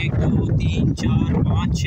1 2 3 4 5